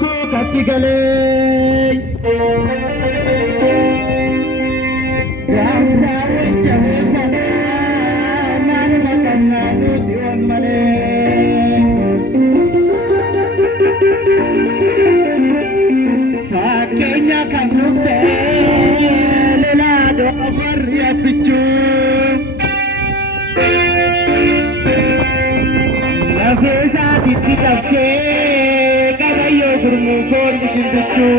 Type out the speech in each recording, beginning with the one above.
ko katigale Ramda wajhawe pada Manu makanna nudiwan male Fakenya kamnukte Lela doa marya pichu Lafesa titi capse Karayo gurmukon dikin pichu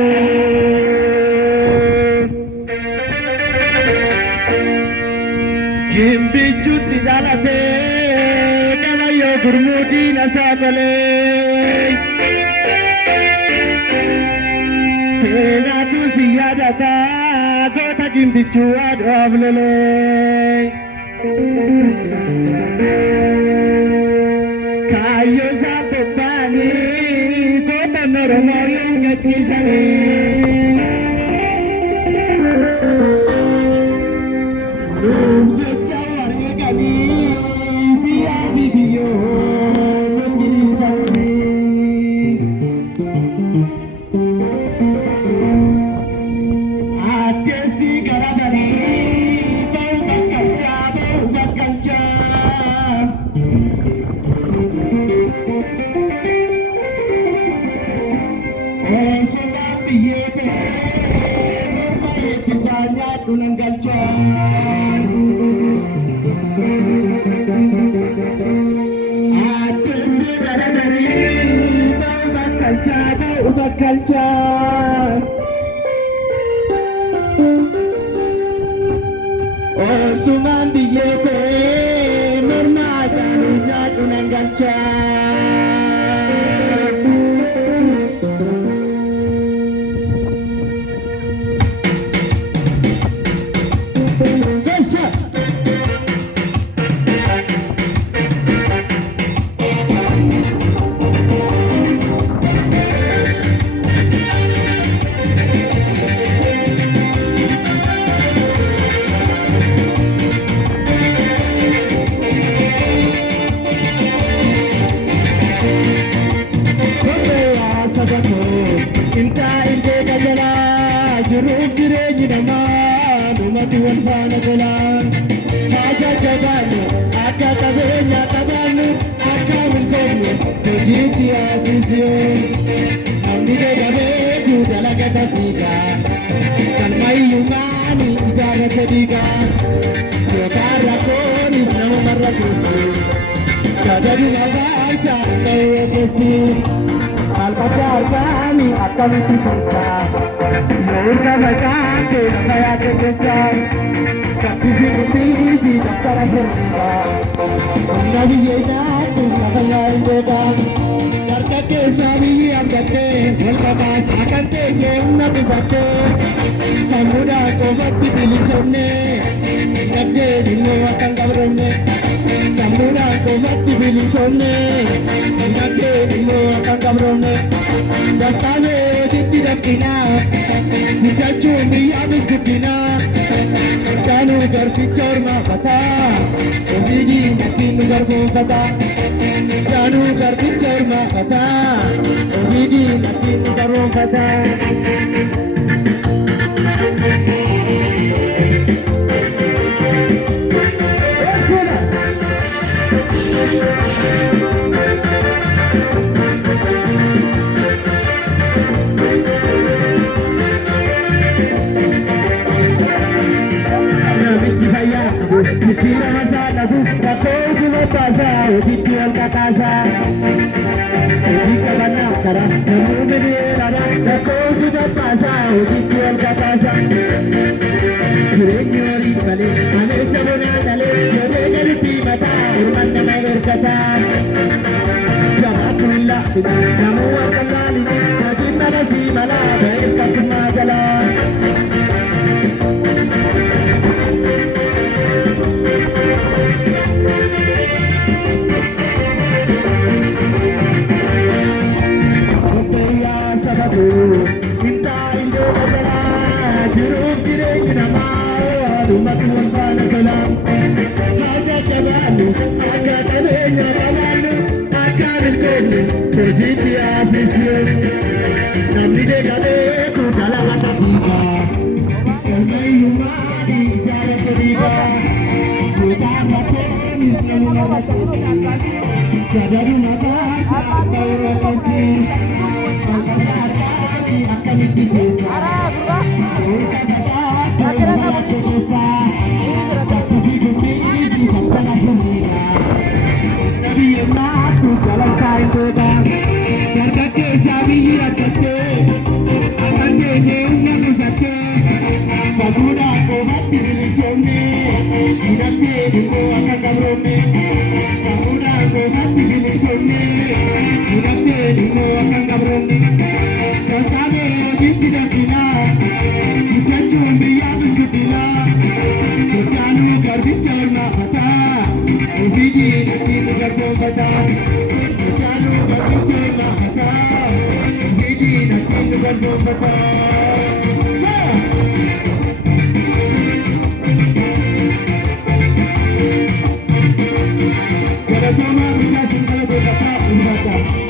Gimbichu tidalate Karayo gurmudi nasabale Senatu siyadata Kota gimbichu adu avlele Kayo sa pagpani Kota noromo yung gachisani Nujhe chawari gani Biya bibiyo Nungini sami Adesi garabari Bau bakalcha Bau bakalcha Dunang galchan Ate si daradari Bau bakalcha Oh suman biyete Merma janunya dunang galchan Inta inte kajala juruk jireni nama Numati wanfana kala Haja jabanu Aka tabenya tabanu Aka wilkomu Tujiti asisio Amnike gabe kudala kata sika Kalmai yungani ijara tediga Yotara konis nama marra kesi Kadari nabasa Nawe kesi Al-Qatar kami akan dipaksa Mereka berkata Saya kesesat Tapi sisi daftar berita Nabi Yesus Nakayai sedang Karena kesari yang kate Welkakas akan tege Nabi sate Samuda kobat dipilih somne Nade dino akan kabrone Samuda kobat dipilih somne Nade dino akan kabrone Dasane jiti dakina Kita cumi habis kupina Kanu garpicor mafata Obidi makin garbu kata Kanu garpicor mafata Obidi makin garbu kata Kira masa lagu Rako cuma pasa Ujib jual katasa Ujib kabana kara Namu medirada Rako cuma pasa Ujib jual katasa Kure nyori kale Ane sabona kale Yore garpi mata Urman nama berkata Jahatullah Namu akalali Najib nasi mala Baik kakuma jalan Minta indo kadala Juruk jireng nama Umat wanfana kalam Haja jabanu Aga tabenya kabalu Aga dilkonu Terjitiya Kalau dia nak, dia singkir dia kata,